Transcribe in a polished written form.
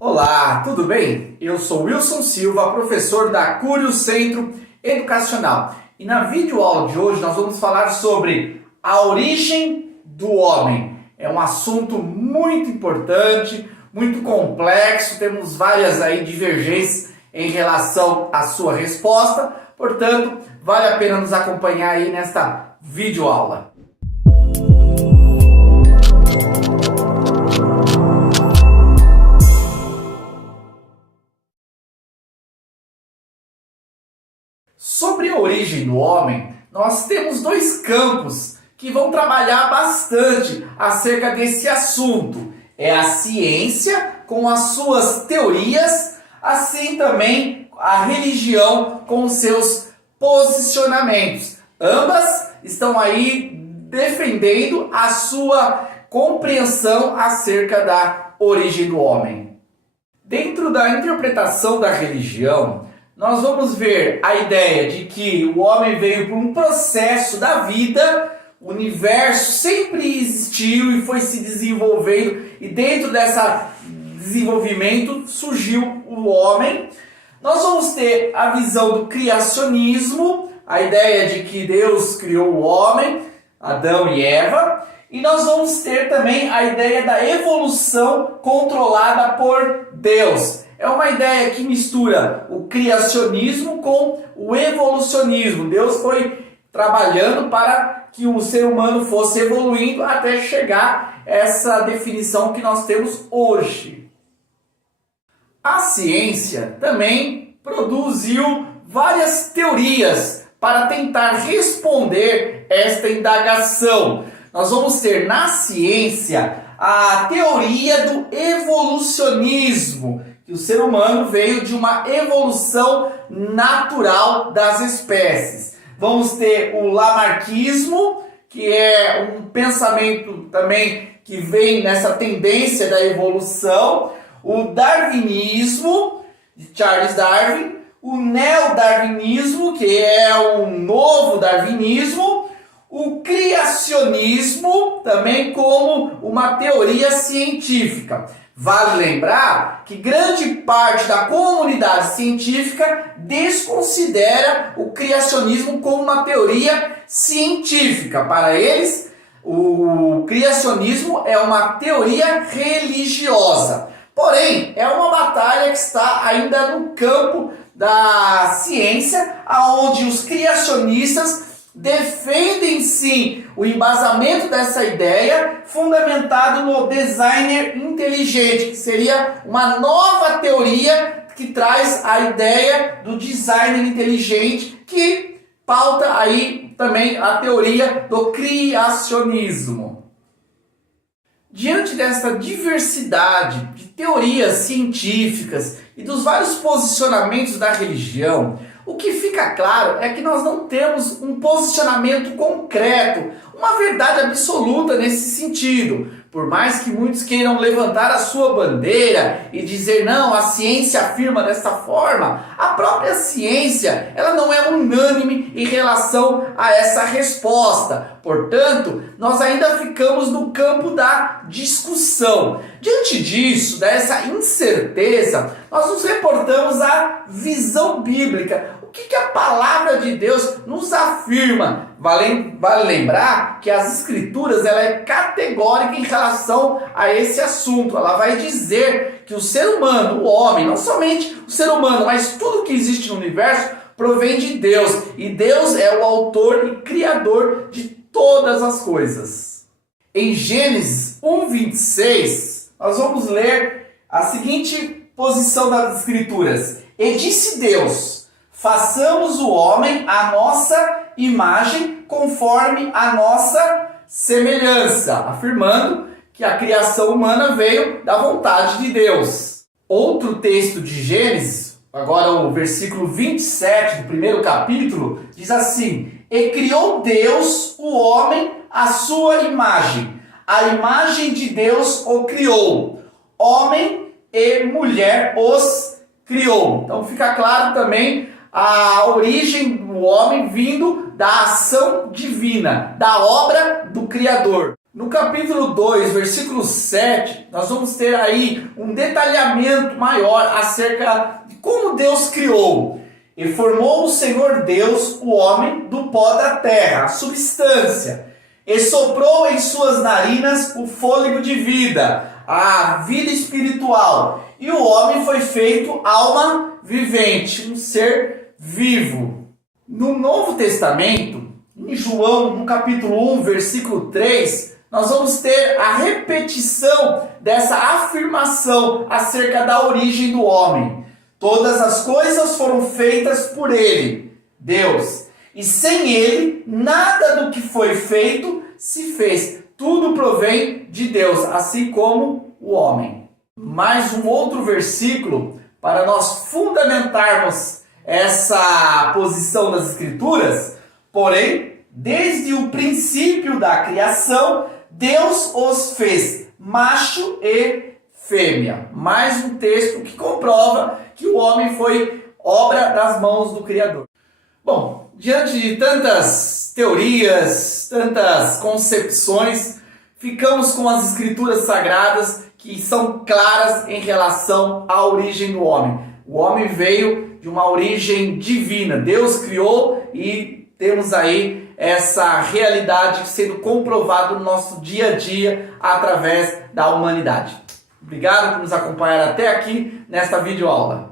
Olá, tudo bem? Eu sou Wilson Silva, professor da Cúrio Centro Educacional. E na videoaula de hoje nós vamos falar sobre a origem do homem. É um assunto muito importante, muito complexo, temos várias divergências em relação à sua resposta. Portanto, vale a pena nos acompanhar aí nesta videoaula. Sobre a origem do homem, nós temos dois campos que vão trabalhar bastante acerca desse assunto. É a ciência com as suas teorias, assim também a religião com seus posicionamentos. Ambas estão aí defendendo a sua compreensão acerca da origem do homem. Dentro da interpretação da religião, nós vamos ver a ideia de que o homem veio por um processo da vida, o universo sempre existiu e foi se desenvolvendo, e dentro desse desenvolvimento surgiu o homem. Nós vamos ter a visão do criacionismo, a ideia de que Deus criou o homem, Adão e Eva, e nós vamos ter também a ideia da evolução controlada por Deus. É uma ideia que mistura o criacionismo com o evolucionismo. Deus foi trabalhando para que o ser humano fosse evoluindo até chegar a essa definição que nós temos hoje. A ciência também produziu várias teorias para tentar responder esta indagação. Nós vamos ter na ciência a teoria do evolucionismo, que o ser humano veio de uma evolução natural das espécies. Vamos ter o lamarckismo, que é um pensamento também que vem nessa tendência da evolução, o darwinismo, de Charles Darwin, o neodarwinismo, que é um novo darwinismo, o criacionismo, também como uma teoria científica. Vale lembrar que grande parte da comunidade científica desconsidera o criacionismo como uma teoria científica. Para eles, o criacionismo é uma teoria religiosa. Porém, é uma batalha que está ainda no campo da ciência, onde os criacionistas defendem sim o embasamento dessa ideia, fundamentado no designer inteligente, que seria uma nova teoria que traz a ideia do designer inteligente, que pauta aí também a teoria do criacionismo. Diante dessa diversidade de teorias científicas e dos vários posicionamentos da religião, o que fica claro é que nós não temos um posicionamento concreto, uma verdade absoluta nesse sentido. Por mais que muitos queiram levantar a sua bandeira e dizer, não, a ciência afirma dessa forma, a própria ciência ela não é unânime em relação a essa resposta. Portanto, nós ainda ficamos no campo da discussão. Diante disso, dessa incerteza, nós nos reportamos à visão bíblica. O que a palavra de Deus nos afirma? Vale lembrar que as escrituras ela é categórica em relação a esse assunto. Ela vai dizer que o ser humano, o homem, não somente o ser humano, mas tudo que existe no universo provém de Deus. E Deus é o autor e criador de todas as coisas. Em Gênesis 1:26, nós vamos ler a seguinte posição das escrituras. E disse Deus: façamos o homem à nossa imagem, conforme a nossa semelhança, afirmando que a criação humana veio da vontade de Deus. Outro texto de Gênesis, agora o versículo 27 do primeiro capítulo, diz assim: e criou Deus o homem à sua imagem, a imagem de Deus o criou, homem e mulher os criou. Então fica claro também a origem do homem vindo da ação divina, da obra do Criador. No capítulo 2, versículo 7, nós vamos ter aí um detalhamento maior acerca de como Deus criou. E formou o Senhor Deus o homem do pó da terra, a substância, e soprou em suas narinas o fôlego de vida, a vida espiritual. E o homem foi feito alma vivente, um ser vivo. No Novo Testamento, em João, no capítulo 1, versículo 3, nós vamos ter a repetição dessa afirmação acerca da origem do homem. Todas as coisas foram feitas por ele, Deus, e sem ele, nada do que foi feito se fez. Tudo provém de Deus, assim como o homem. Mais um outro versículo para nós fundamentarmos essa posição das Escrituras. Porém, desde o princípio da criação, Deus os fez macho e fêmea. Mais um texto que comprova que o homem foi obra das mãos do Criador. Bom, diante de tantas teorias, tantas concepções, ficamos com as Escrituras Sagradas que são claras em relação à origem do homem. O homem veio de uma origem divina. Deus criou e temos aí essa realidade sendo comprovada no nosso dia a dia através da humanidade. Obrigado por nos acompanhar até aqui nesta videoaula.